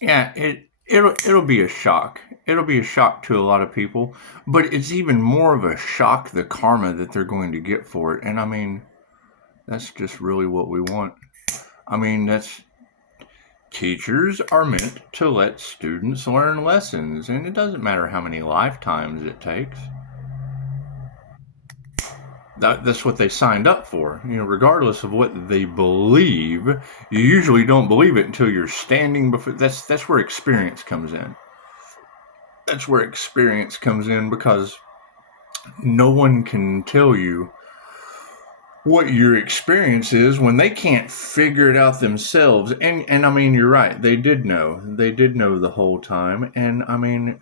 Yeah, it'll be a shock. It'll be a shock to a lot of people, but it's even more of a shock the karma that they're going to get for it. And I mean, that's just really what we want. I mean, that's teachers are meant to let students learn lessons, and it doesn't matter how many lifetimes it takes. That's what they signed up for. Regardless of what they believe, you usually don't believe it until you're standing before. That's where experience comes in. That's where experience comes in because no one can tell you what your experience is when they can't figure it out themselves. And I mean, you're right. They did know. They did know the whole time. And I mean,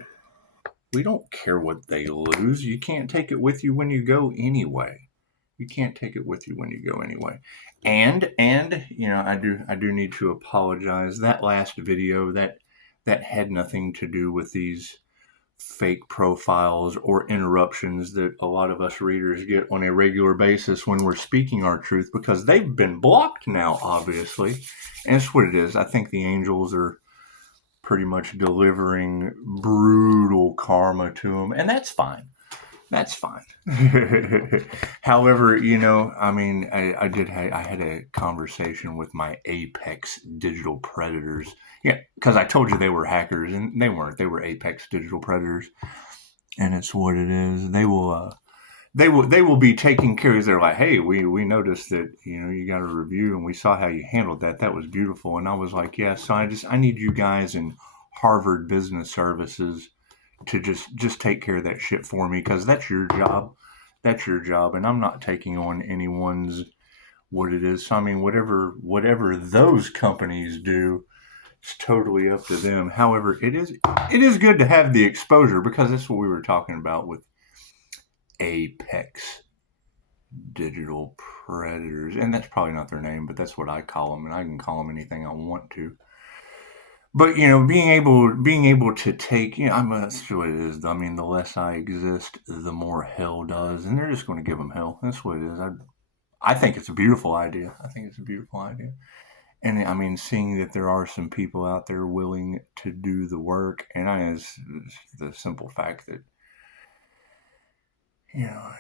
we don't care what they lose. You can't take it with you when you go anyway. You can't take it with you when you go anyway. And I do need to apologize. That last video that had nothing to do with these fake profiles or interruptions that a lot of us readers get on a regular basis when we're speaking our truth, because they've been blocked now, obviously. And it's what it is. I think the angels are pretty much delivering brutal karma to them, and that's fine. That's fine. However, I mean, I had a conversation with my apex digital predators. Yeah, because I told you they were hackers, and they weren't. They were apex digital predators, and it's what it is. They will be taking care of. They're like, hey, we noticed that you got a review, and we saw how you handled that. That was beautiful. And I was like, yeah. So I need you guys in Harvard Business Services to just take care of that shit for me, because that's your job. That's your job, and I'm not taking on anyone's what it is. So I mean, whatever those companies do, it's totally up to them. However, it is good to have the exposure, because that's what we were talking about with Apex Digital Predators, and that's probably not their name, but that's what I call them, and I can call them anything I want to. But being able to take, that's what it is. I mean, the less I exist, the more hell does, and they're just going to give them hell. That's what it is. I think it's a beautiful idea. I think it's a beautiful idea, and I mean, seeing that there are some people out there willing to do the work, and it's the simple fact that you know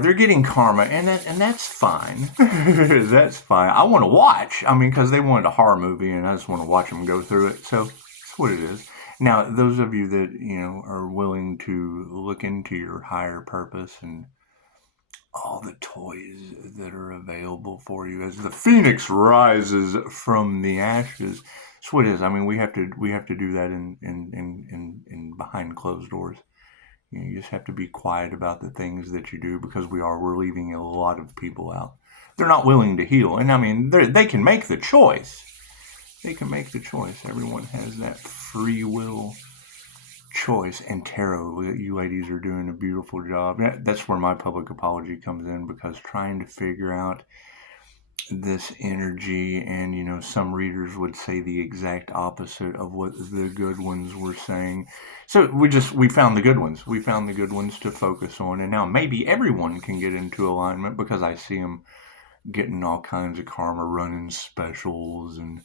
they're getting karma, and that's fine. That's fine. I want to watch. I mean, because they wanted a horror movie, and I just want to watch them go through it. So that's what it is. Now, those of you that are willing to look into your higher purpose and all the toys that are available for you as the phoenix rises from the ashes. That's what it is. I mean, we have to do that in behind closed doors. You just have to be quiet about the things that you do, because we're leaving a lot of people out. They're not willing to heal, and I mean they can make the choice. They can make the choice. Everyone has that free will choice. And tarot, you ladies are doing a beautiful job. That's where my public apology comes in, because trying to figure out this energy, and some readers would say the exact opposite of what the good ones were saying. So we found the good ones. We found the good ones to focus on, and now maybe everyone can get into alignment, because I see them getting all kinds of karma, running specials and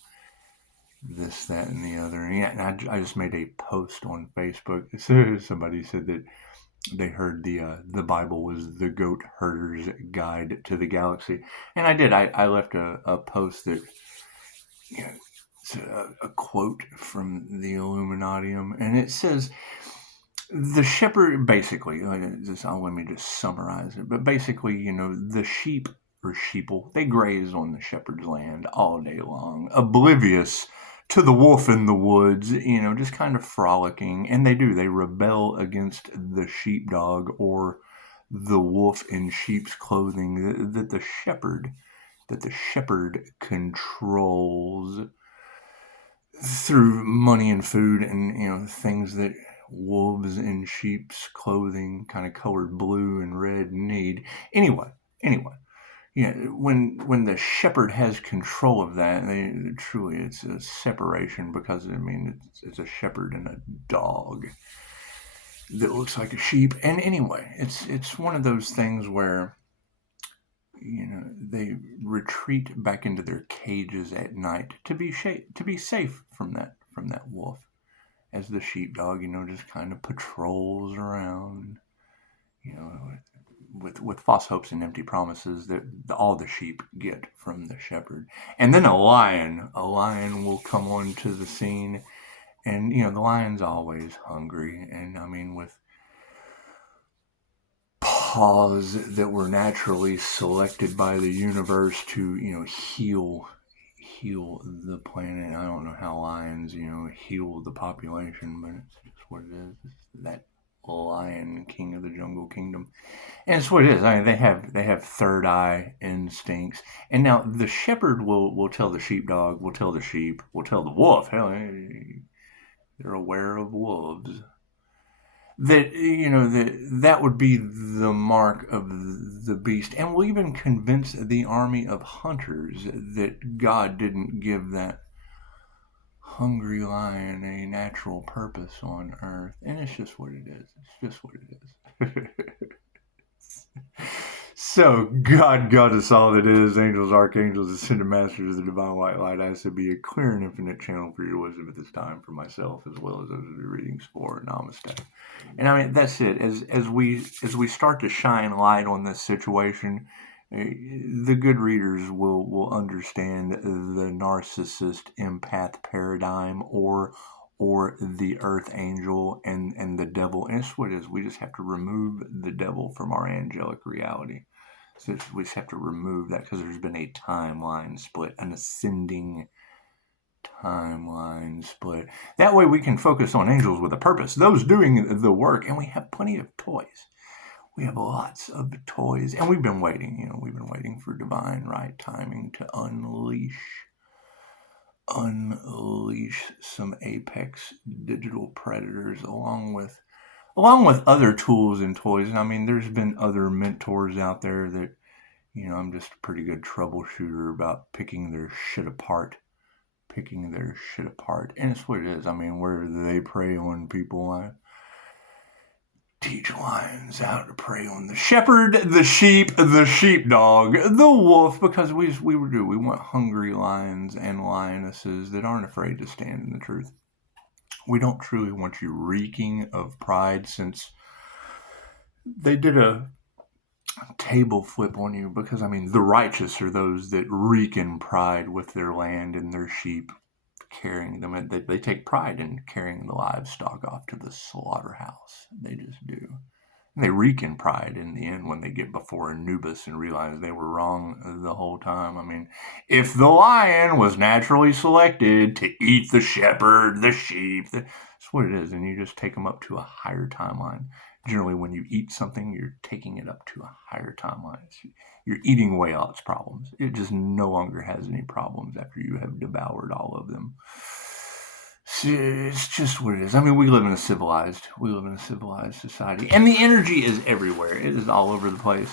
this, that, and the other. And I just made a post on Facebook. Somebody said that they heard the Bible was the goat herder's guide to the galaxy, and I did. I left a post that it's a quote from the Illuminatium, and it says the shepherd basically. Let me just summarize it. But basically, the sheep or sheeple, they graze on the shepherd's land all day long, oblivious to the wolf in the woods, just kind of frolicking. And they rebel against the sheepdog, or the wolf in sheep's clothing that the shepherd controls through money and food, and things that wolves in sheep's clothing, kind of colored blue and red, need. Anyway, when the shepherd has control of that, truly it's a separation, because I mean it's a shepherd and a dog that looks like a sheep. And anyway, it's one of those things where they retreat back into their cages at night to be safe from that wolf, as the sheepdog, just kind of patrols around, you know, with false hopes and empty promises that all the sheep get from the shepherd. And then a lion will come onto the scene, and the lion's always hungry, and with paws that were naturally selected by the universe to heal the planet. I don't know how lions heal the population, but it's just what it is. It's that lion, king of the jungle kingdom, and it's what it is. They have third eye instincts, and now the shepherd will tell the sheepdog, will tell the sheep, will tell the wolf. Hell, they're aware of wolves. That would be the mark of the beast, and will even convince the army of hunters that God didn't give that hungry lion a natural purpose on earth. And it's just what it is. It's just what it is. So God got us all that is, angels, archangels, ascended masters of the divine white light. I said, be a clear and infinite channel for your wisdom at this time, for myself as well as those of the readings for. Namaste. And that's it. As we start to shine light on this situation, the good readers will understand the narcissist empath paradigm, or the earth angel and the devil. And it's what it is. We just have to remove the devil from our angelic reality. So we just have to remove that, because there's been a timeline split, an ascending timeline split. That way we can focus on angels with a purpose, those doing the work, and we have plenty of toys. We have lots of toys, and we've been waiting. We've been waiting for divine right timing to unleash some apex digital predators, along with other tools and toys. And there's been other mentors out there that, I'm just a pretty good troubleshooter about picking their shit apart. And it's what it is. Where they prey on people, I teach lions how to prey on the shepherd, the sheep, the sheepdog, the wolf, because we want hungry lions and lionesses that aren't afraid to stand in the truth. We don't truly want you reeking of pride, since they did a table flip on you, because the righteous are those that reek in pride with their land and their sheep, carrying them, and they take pride in carrying the livestock off to the slaughterhouse. They just do. And they reek in pride in the end when they get before Anubis and realize they were wrong the whole time. If the lion was naturally selected to eat the shepherd, the sheep, that's what it is. And you just take them up to a higher timeline. Generally, when you eat something, you're taking it up to a higher timeline. You're eating away all its problems. It just no longer has any problems after you have devoured all of them. It's just what it is. We live in a civilized society, and the energy is everywhere. It is all over the place.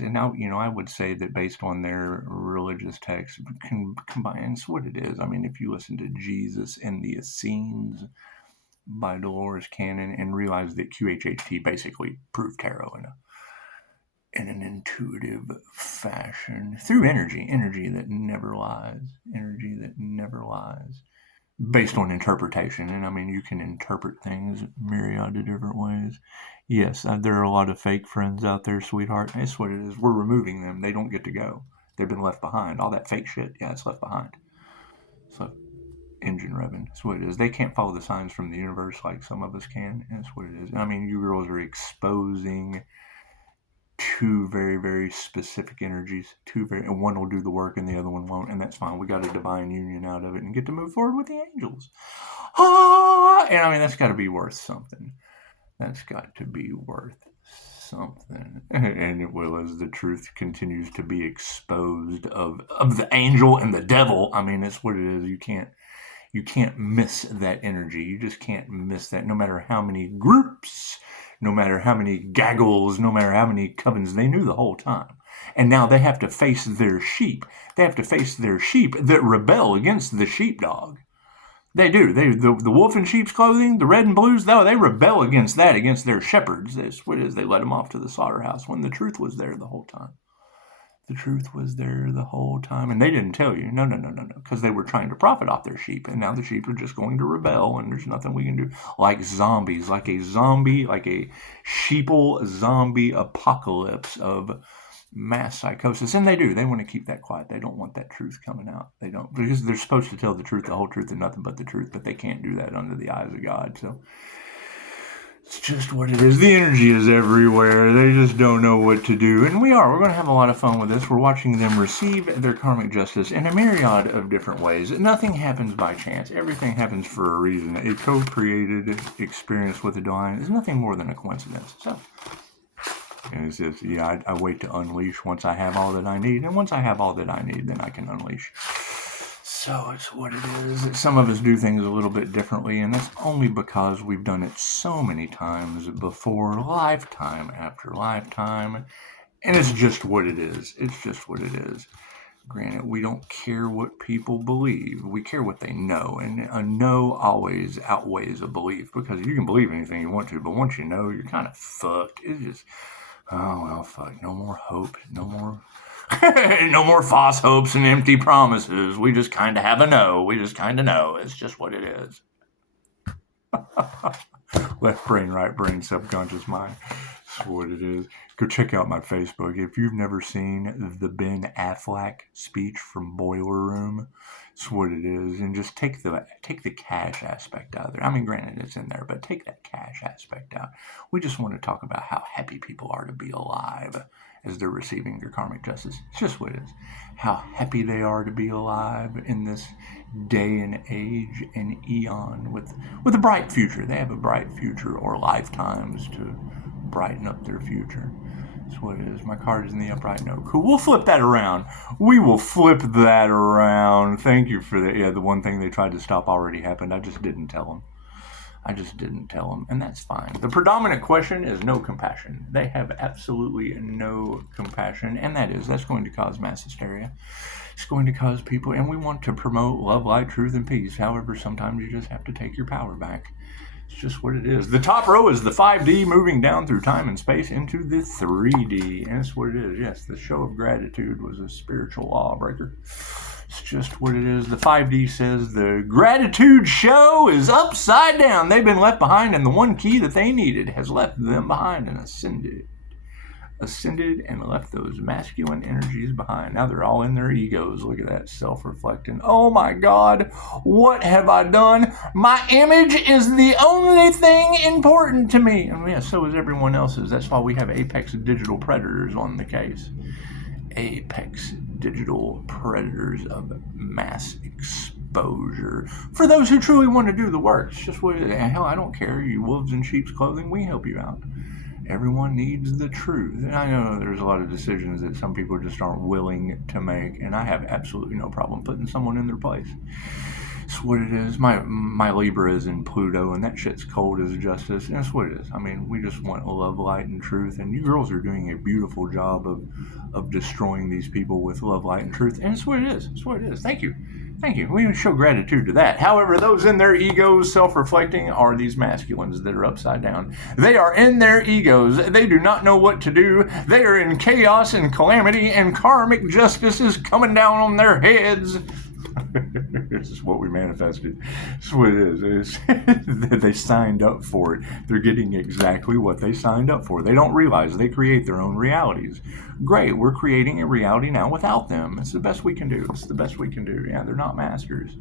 And now, I would say that based on their religious texts, combines what it is. If you listen to Jesus and the Essenes by Dolores Cannon and realize that QHHT basically proved tarot in an intuitive fashion through energy that never lies, based on interpretation. And you can interpret things myriad of different ways. Yes, there are a lot of fake friends out there, sweetheart. That's what it is. We're removing them. They don't get to go. They've been left behind. All that fake shit, it's left behind. So engine revving. That's what it is. They can't follow the signs from the universe like some of us can. That's what it is. You girls are exposing two very, very specific energies. And one will do the work and the other one won't, and that's fine. We got a divine union out of it and get to move forward with the angels. And that's got to be worth something. That's got to be worth something. And it will, as the truth continues to be exposed of the angel and the devil. It's what it is. You can't miss that energy. You just can't miss that, no matter how many groups, no matter how many gaggles, no matter how many covens. They knew the whole time. And now they have to face their sheep. They have to face their sheep that rebel against the sheepdog. They do. The wolf in sheep's clothing, the red and blues, they rebel against their shepherds. That's what it is. They let them off to the slaughterhouse when the truth was there the whole time. The truth was there the whole time. And they didn't tell you. No. Because they were trying to profit off their sheep. And now the sheep are just going to rebel. And there's nothing we can do. Like zombies. Like a sheeple zombie apocalypse of mass psychosis. And they do. They want to keep that quiet. They don't want that truth coming out. They don't. Because they're supposed to tell the truth, the whole truth, and nothing but the truth. But they can't do that under the eyes of God. So it's just what it is. The energy is everywhere. They just don't know what to do. And we're going to have a lot of fun with this. We're watching them receive their karmic justice in a myriad of different ways. Nothing happens by chance. Everything happens for a reason. A co-created experience with the divine is nothing more than a coincidence. So, it's just, I wait to unleash once I have all that I need. And once I have all that I need, then I can unleash. So it's what it is. Some of us do things a little bit differently, and that's only because we've done it so many times before, lifetime after lifetime, and it's just what it is. It's just what it is. Granted, we don't care what people believe. We care what they know, and a know always outweighs a belief, because you can believe anything you want to, but once you know, you're kind of fucked. It's just, oh, well, fuck, no more hope, no more... no more false hopes and empty promises. We just kind of have a no. We just kind of know. It's just what it is. Left brain, right brain, subconscious mind. That's what it is. Go check out my Facebook. If you've never seen the Ben Affleck speech from Boiler Room, it's what it is. And just take the cash aspect out of there. I mean, granted, it's in there, but take that cash aspect out. We just want to talk about how happy people are to be alive as they're receiving their karmic justice. It's just what it is. How happy they are to be alive in this day and age and eon with a bright future. They have a bright future, or lifetimes to brighten up their future. That's what it is. My card is in the upright. No, cool. We'll flip that around. We will flip that around. Thank you for that. Yeah, the one thing they tried to stop already happened. I just didn't tell them. And that's fine. The predominant question is no compassion. They have absolutely no compassion, and that's going to cause mass hysteria. It's going to cause people, and we want to promote love, light, truth, and peace. However, sometimes you just have to take your power back. It's just what it is. The top row is the 5D moving down through time and space into the 3D, and that's what it is. Yes, the show of gratitude was a spiritual lawbreaker. It's just what it is. The 5D says the gratitude show is upside down. They've been left behind, and the one key that they needed has left them behind and ascended and left those masculine energies behind. Now they're all in their egos. Look at that, self-reflecting. Oh my God, what have I done? My image is the only thing important to me. And yeah, so is everyone else's. That's why we have Apex Digital Predators on the case. Apex Digital Predators of mass exposure. For those who truly want to do the work. It's just what it is. Hell, I don't care. You wolves in sheep's clothing, we help you out. Everyone needs the truth. And I know there's a lot of decisions that some people just aren't willing to make, and I have absolutely no problem putting someone in their place. It's what it is. My Libra is in Pluto, and that shit's cold as justice. And that's what it is. I mean, we just want love, light, and truth. And you girls are doing a beautiful job of destroying these people with love, light, and truth. And it's what it is. It's what it is. Thank you. We show gratitude to that. However, those in their egos, self-reflecting, are these masculines that are upside down. They are in their egos. They do not know what to do. They are in chaos and calamity, and karmic justice is coming down on their heads. This is what we manifested. This is what it is. They signed up for it. They're getting exactly what they signed up for. They don't realize they create their own realities. Great, we're creating a reality now without them. It's the best we can do. Yeah, they're not masters.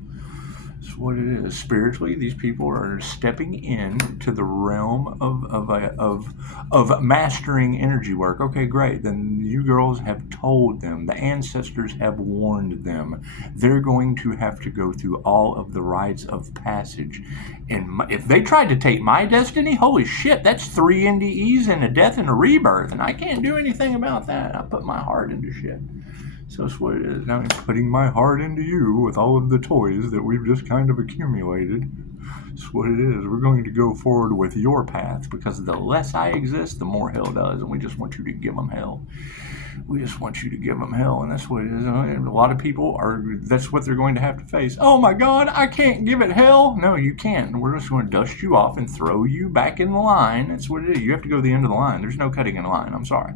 It's what it is. Spiritually, these people are stepping into the realm of mastering energy work. Okay, great. Then you girls have told them. The ancestors have warned them. They're going to have to go through all of the rites of passage. And if they tried to take my destiny, holy shit, that's 3 NDEs and a death and a rebirth. And I can't do anything about that. I put my heart into shit. So that's what it is. Now I'm putting my heart into you with all of the toys that we've just kind of accumulated. That's what it is. We're going to go forward with your path, because the less I exist, the more hell does. And we just want you to give them hell. And that's what it is. And a lot of people that's what they're going to have to face. Oh my God, I can't give it hell. No, you can't. We're just going to dust you off and throw you back in the line. That's what it is. You have to go to the end of the line. There's no cutting in the line. I'm sorry.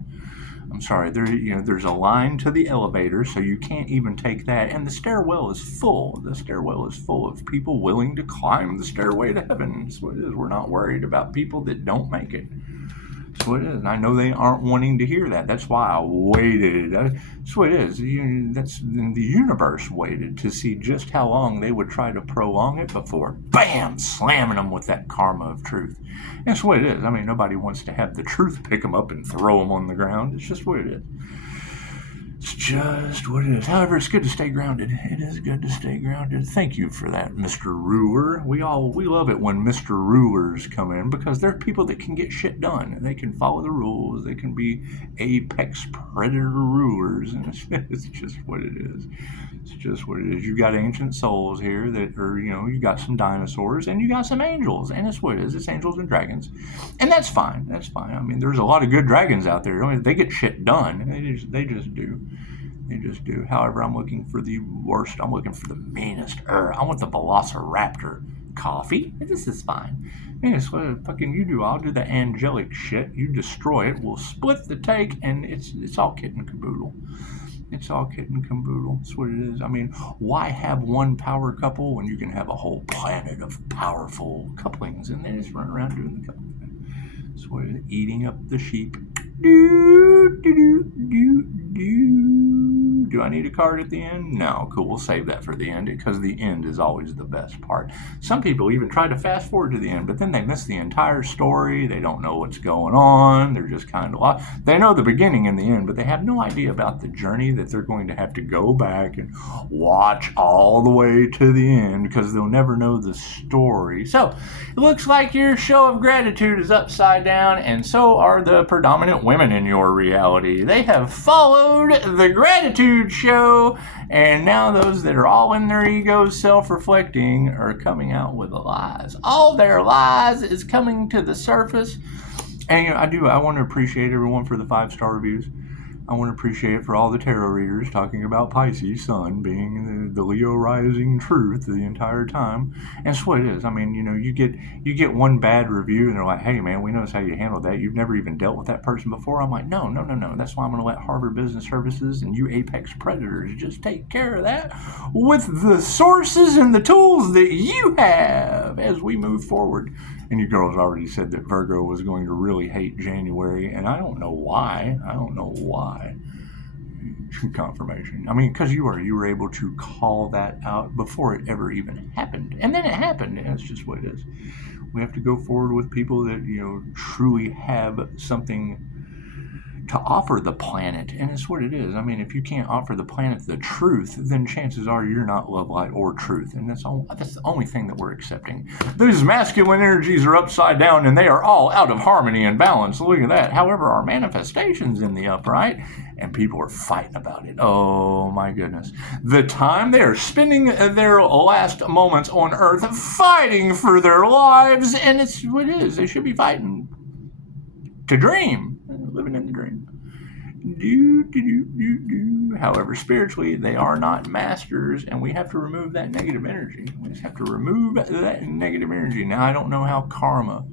I'm sorry. There's a line to the elevator, so you can't even take that. And the stairwell is full. The stairwell is full of people willing to climb the stairway to heaven. That's what it is. We're not worried about people that don't make it. That's what it is. And I know they aren't wanting to hear that. That's why I waited. That's what it is. The universe waited to see just how long they would try to prolong it before, bam, slamming them with that karma of truth. That's what it is. I mean, nobody wants to have the truth pick them up and throw them on the ground. It's just what it is. It's just what it is. However, it's good to stay grounded. It is good to stay grounded. Thank you for that, Mr. Ruler. We love it when Mr. Rulers come in because they're people that can get shit done. They can follow the rules. They can be apex predator rulers. And it's just what it is. It's just what it is. You got ancient souls here that are, you got some dinosaurs and you got some angels. And it's what it is. It's angels and dragons. And that's fine. That's fine. I mean, there's a lot of good dragons out there. I mean, they get shit done. They just do. They just do. However, I'm looking for the worst. I'm looking for the meanest. I want the Velociraptor. Coffee? This is fine. Man, it's what fucking you do. I'll do the angelic shit. You destroy it. We'll split the take, and it's all kit and caboodle. It's all kit and caboodle. That's what it is. I mean, why have one power couple when you can have a whole planet of powerful couplings and they just run around doing the coupling thing? That's what it is. Eating up the sheep. Do I need a card at the end? No. Cool. We'll save that for the end because the end is always the best part. Some people even try to fast forward to the end, but then they miss the entire story. They don't know what's going on. They're just kind of lost. They know the beginning and the end, but they have no idea about the journey that they're going to have to go back and watch all the way to the end because they'll never know the story. So it looks like your show of gratitude is upside down, and so are the predominant women in your reality. They have followed the gratitude show, and now those that are all in their egos self-reflecting are coming out with lies. All their lies is coming to the surface. And I want to appreciate everyone for the 5-star reviews. I want to appreciate it for all the tarot readers talking about Pisces sun being the Leo rising truth the entire time. And that's what it is. I mean, you get one bad review and they're like, hey man, we notice how you handled that. You've never even dealt with that person before. I'm like, no. That's why I'm going to let Harvard Business Services and you apex predators just take care of that with the sources and the tools that you have as we move forward. And you girls already said that Virgo was going to really hate January, and I don't know why. Confirmation. I mean, because you were able to call that out before it ever even happened. And then it happened, and it's just what it is. We have to go forward with people that, truly have something to offer the planet, and it's what it is. I mean, if you can't offer the planet the truth, then chances are you're not love, light, or truth, and that's the only thing that we're accepting. These masculine energies are upside down, and they are all out of harmony and balance. Look at that. However, our manifestation's in the upright, and people are fighting about it. Oh my goodness. The time they are spending their last moments on Earth fighting for their lives, and it's what it is. They should be fighting to dream. Living in the dream. However, spiritually, they are not masters, and we have to remove that negative energy. We just have to remove that negative energy. Now, I don't know how karma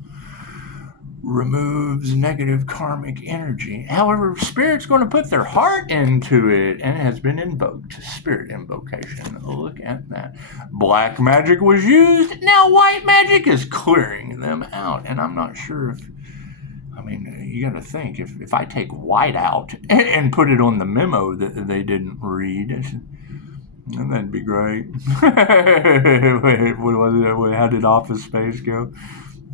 removes negative karmic energy. However, Spirit's going to put their heart into it, and it has been invoked. Spirit invocation. Look at that. Black magic was used. Now white magic is clearing them out, and I'm not sure if... I mean, you got to think, if I take white out and put it on the memo that they didn't read, that'd be great. What was it? How did Office Space go?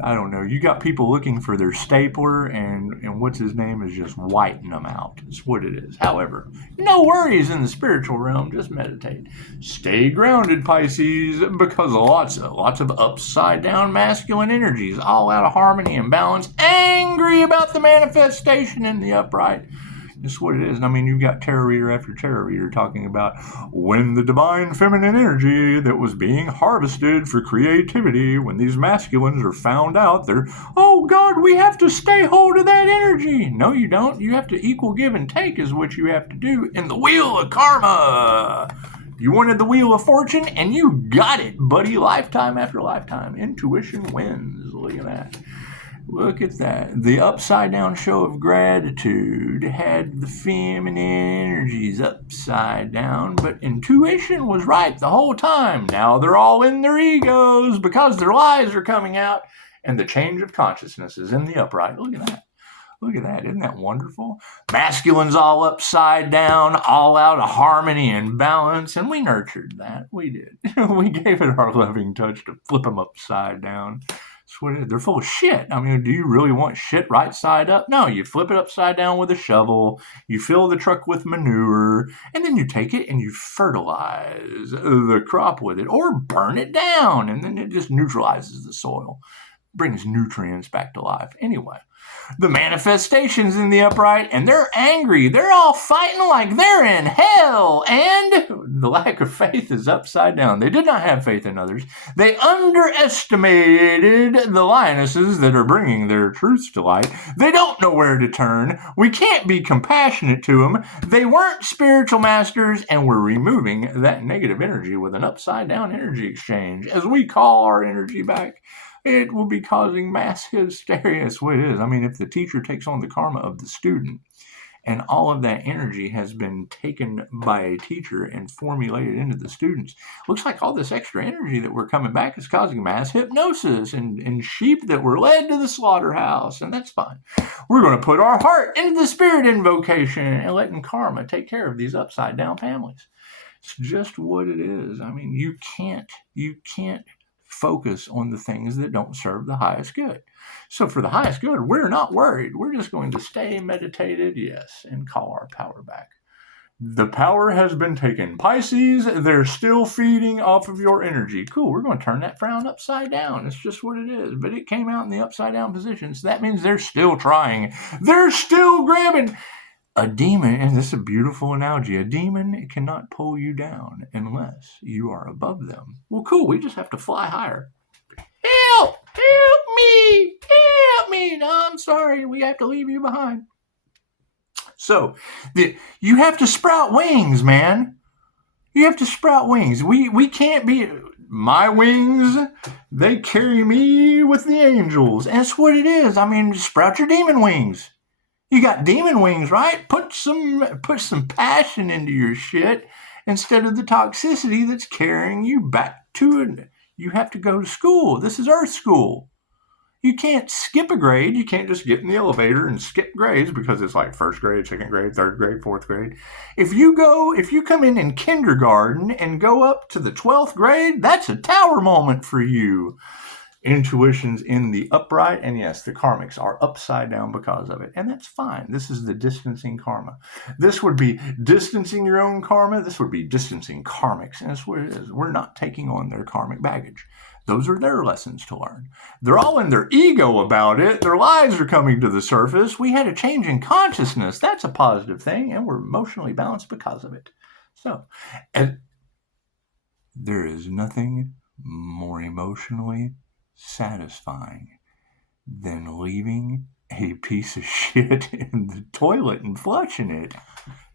I don't know. You got people looking for their stapler, and what's his name is just whiting them out. It's what it is. However, no worries in the spiritual realm. Just meditate. Stay grounded, Pisces, because lots of upside down masculine energies, all out of harmony and balance, angry about the manifestation in the upright. That's what it is. And I mean, you've got tarot reader after tarot reader talking about when the divine feminine energy that was being harvested for creativity, when these masculines are found out, they're, oh God, we have to stay hold of that energy. No, you don't. You have to equal give and take is what you have to do in the wheel of karma. You wanted the wheel of fortune, and you got it, buddy. Lifetime after lifetime. Intuition wins. Look at that. Look at that. The upside down show of gratitude had the feminine energies upside down, but intuition was right the whole time. Now they're all in their egos because their lies are coming out, and the change of consciousness is in the upright. Look at that. Look at that. Isn't that wonderful? Masculine's all upside down, all out of harmony and balance, and we nurtured that. We did. We gave it our loving touch to flip them upside down. That's what it is. They're full of shit. I mean, do you really want shit right side up? No, you flip it upside down with a shovel, you fill the truck with manure, and then you take it and you fertilize the crop with it, or burn it down, and then it just neutralizes the soil, brings nutrients back to life. Anyway, the manifestations in the upright, and they're angry. They're all fighting like they're in hell, and the lack of faith is upside down. They did not have faith in others. They underestimated the lionesses that are bringing their truths to light. They don't know where to turn. We can't be compassionate to them. They weren't spiritual masters, and we're removing that negative energy with an upside down energy exchange. As we call our energy back, it will be causing mass hysteria. That's what it is. I mean, if the teacher takes on the karma of the student, and all of that energy has been taken by a teacher and formulated into the students, looks like all this extra energy that we're coming back is causing mass hypnosis and sheep that were led to the slaughterhouse, and that's fine. We're going to put our heart into the spirit invocation and letting karma take care of these upside down families. It's just what it is. I mean, you can't focus on the things that don't serve the highest good. So for the highest good, we're not worried. We're just going to stay meditated, yes, and call our power back. The power has been taken. Pisces, they're still feeding off of your energy. Cool, we're going to turn that frown upside down. It's just what it is. But it came out in the upside down position, so that means they're still trying. They're still grabbing. A demon, and this is a beautiful analogy, a demon cannot pull you down unless you are above them. Well, cool, we just have to fly higher. Help! Help me! Help me! No, I'm sorry, we have to leave you behind. So, you have to sprout wings, man. You have to sprout wings. We can't be... My wings, they carry me with the angels. And that's what it is. I mean, sprout your demon wings. You got demon wings, right? Put some passion into your shit instead of the toxicity that's carrying you back to it. You have to go to school. This is Earth school. You can't skip a grade. You can't just get in the elevator and skip grades because it's like first grade, second grade, third grade, fourth grade. If you come in kindergarten and go up to the 12th grade, that's a tower moment for you. Intuition's in the upright, and yes, the karmics are upside down because of it, and that's fine. This is the distancing karma. This would be distancing your own karma. This would be distancing karmics, and that's what it is. We're not taking on their karmic baggage. Those are their lessons to learn. They're all in their ego about it. Their lies are coming to the surface. We had a change in consciousness. That's a positive thing, and we're emotionally balanced because of it. So, and there is nothing more emotionally satisfying than leaving a piece of shit in the toilet and flushing it.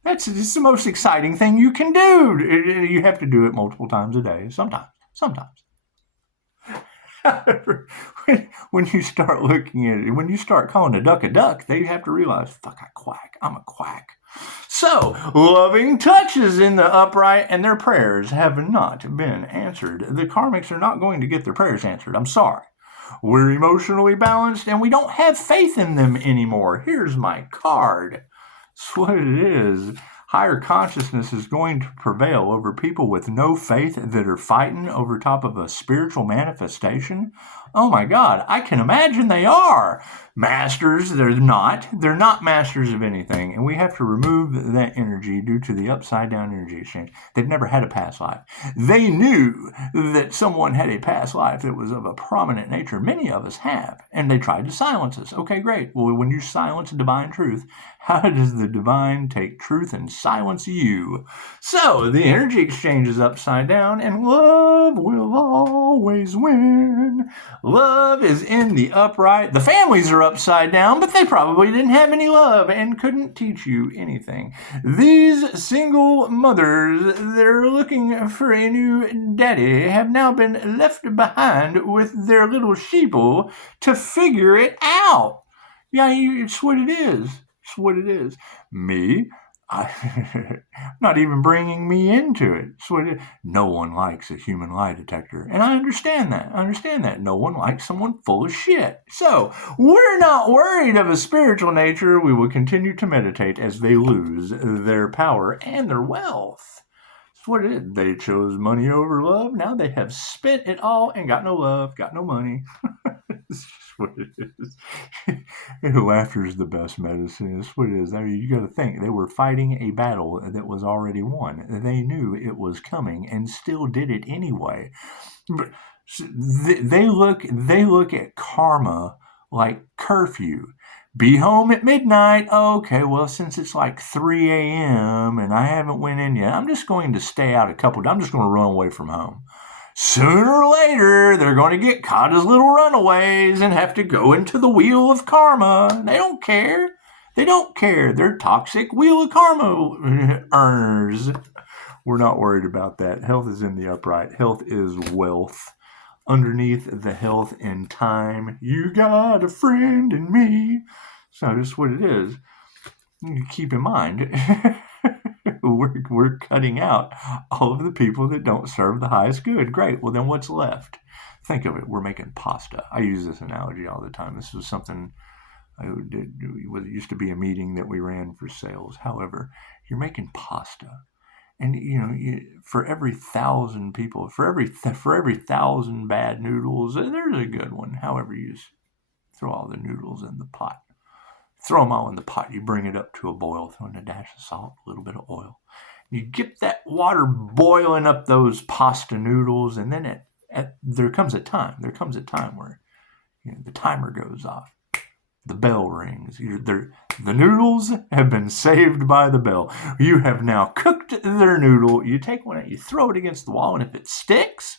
That's just the most exciting thing you can do. You have to do it multiple times a day. Sometimes. When you start looking at it, when you start calling a duck, they have to realize, fuck, I quack. I'm a quack. So, loving touches in the upright, and their prayers have not been answered. The karmics are not going to get their prayers answered. I'm sorry. We're emotionally balanced, and we don't have faith in them anymore. Here's my card. That's what it is. Higher consciousness is going to prevail over people with no faith that are fighting over top of a spiritual manifestation. Oh my God, I can imagine they are. Masters, they're not. They're not masters of anything, and we have to remove that energy due to the upside down energy exchange. They've never had a past life. They knew that someone had a past life that was of a prominent nature. Many of us have, and they tried to silence us. Okay, great. Well, when you silence divine truth, How does the divine take truth and silence you? So the energy exchange is upside down, and love will always win. Love is in the upright. The families are upside down, but they probably didn't have any love and couldn't teach you anything. These single mothers that are looking for a new daddy have now been left behind with their little sheeple to figure it out. Yeah, it's what it is. It's what it is. Me, not even bringing me into it. It's what it is. No one likes a human lie detector. And I understand that. No one likes someone full of shit. So, we're not worried of a spiritual nature. We will continue to meditate as they lose their power and their wealth. That's what it is. They chose money over love. Now they have spent it all and got no love, got no money. It's just what it is. Laughter is the best medicine. It's what it is. I mean, you got to think they were fighting a battle that was already won. They knew it was coming and still did it anyway. But they look at karma like curfew. Be home at midnight. Okay, well, since it's like 3 a.m. and I haven't went in yet, I'm just going to stay out I'm just going to run away from home. Sooner or later, they're going to get caught as little runaways and have to go into the wheel of karma. They don't care. They're toxic wheel of karma earners. We're not worried about that. Health is in the upright. Health is wealth. Underneath the health and time, you got a friend in me. So that's what it is. You keep in mind, we're cutting out all of the people that don't serve the highest good. Great. Well, then what's left? Think of it. We're making pasta. I use this analogy all the time. This was something it used to be a meeting that we ran for sales. However, you're making pasta. And for every 1,000 people, for every 1,000 bad noodles, there's a good one. However, you throw all the noodles in the pot. Throw them all in the pot. You bring it up to a boil, throw in a dash of salt, a little bit of oil. You get that water boiling up those pasta noodles, and then there comes a time where the timer goes off. The bell rings. The noodles have been saved by the bell. You have now cooked their noodle. You take one out, you throw it against the wall, and if it sticks,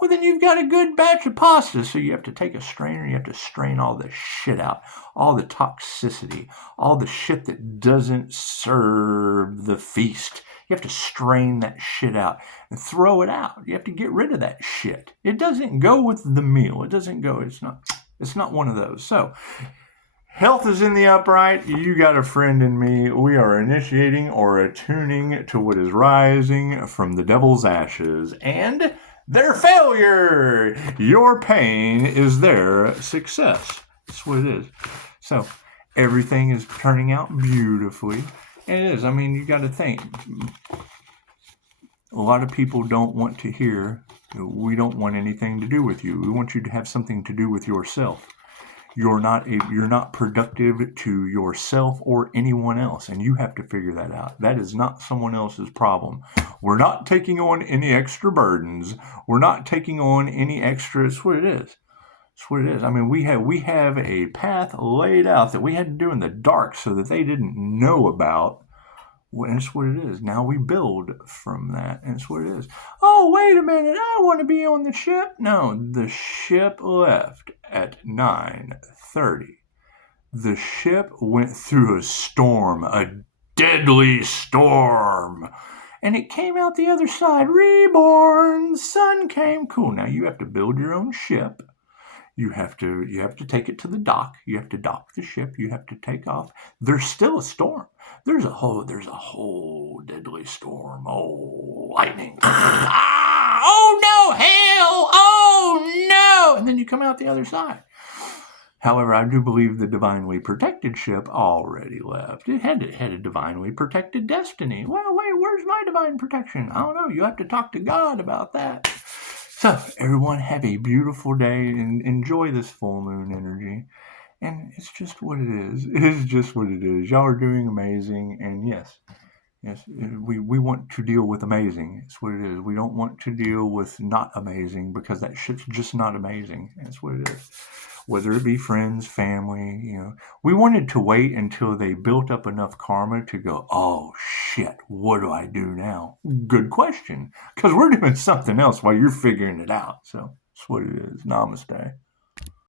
well, then you've got a good batch of pasta. So you have to take a strainer, you have to strain all the shit out, all the toxicity, all the shit that doesn't serve the feast. You have to strain that shit out and throw it out. You have to get rid of that shit. It doesn't go with the meal. It doesn't go. It's not one of those. So, health is in the upright. You got a friend in me. We are initiating or attuning to what is rising from the devil's ashes and their failure. Your pain is their success. That's what it is. So everything is turning out beautifully. And it is. I mean, you got to think. A lot of people don't want to hear, we don't want anything to do with you. We want you to have something to do with yourself. You're not productive to yourself or anyone else, and you have to figure that out. That is not someone else's problem. We're not taking on any extra burdens. We're not taking on any extra. It's what it is. It's what it is. I mean, we have a path laid out that we had to do in the dark so that they didn't know about. And it's what it is. Now we build from that, and it's what it is. Oh, wait a minute. I want to be on the ship. No, the ship left at 9:30. The ship went through a storm, a deadly storm, and it came out the other side. Reborn. Sun came. Cool. Now you have to build your own ship. You have to take it to the dock. You have to dock the ship. You have to take off. There's still a storm. There's a whole deadly storm. Oh, lightning. Oh no, hail. Oh no. And then you come out the other side. However, I do believe the divinely protected ship already left. It had a divinely protected destiny. Well, wait, where's my divine protection? I don't know. You have to talk to God about that. So, everyone, have a beautiful day and enjoy this full moon energy. And it's just what it is. It is just what it is. Y'all are doing amazing. And yes, Yes, we want to deal with amazing. That's what it is. We don't want to deal with not amazing because that shit's just not amazing. That's what it is. Whether it be friends, family, we wanted to wait until they built up enough karma to go, oh shit, what do I do now? Good question. Because we're doing something else while you're figuring it out. So that's what it is. Namaste.